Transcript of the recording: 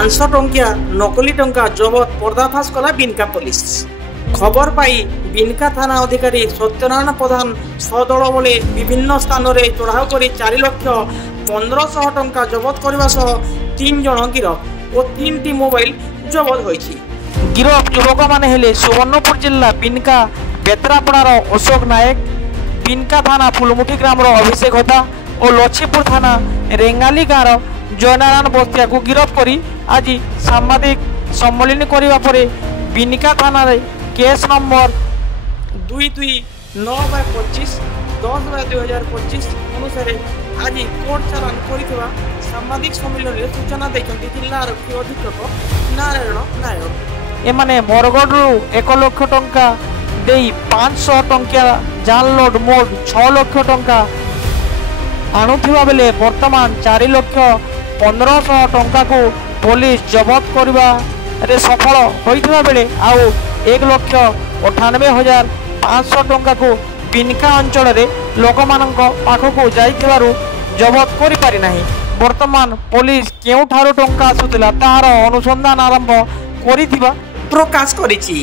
500 टंकिया नकली टंका जबत पर्दाफाश कला बिनका पुलिस। खबर पाई बिनका थाना अधिकारी सत्यनारायण प्रधान सदल बले विभिन्न स्थान में चढ़ाऊ कर 4,15,00,000 टंका जबत करने सह 3 जन गिरफ और 3टी मोबाइल जबत होइछि। गिरफ युवक माने हेले सुवर्णपुर जिला बिनका बेतरापड़ार अशोक नायक, बिनका थाना फुलमुठी ग्राम अभिषेक होता और लछीपुर थाना रेंगाली गाँव जयनारायण बस्तिया को गिरफ करी आज सांबादिक सम्मेलन करने पर बिनका थाना केस नंबर 229/25 10/2025 अनुसार आज कोर्ट चालान कर सांबादिक सम्मेलन में सूचना देखते जिला आरक्षी अधीक्षक नारायण नायक। एमाने बरगढ़ 1 लाख टंका दे 500 टंकिया जाल लोड मोड 6 लाख टंका आणुथिबा बेले वर्तमान 4,15,00,000 टंका को पुलिस जबत करने सफल होइथिबा बेले आउ 1,98,500 टंका को बिनका अंचल लोक पाखक जाइथिबारु जबत करि पारि नाही। वर्तमान पुलिस केउठारु टंका आसुतिला तार अनुसंधान आरंभ करिथिबा प्रकाश करिछि।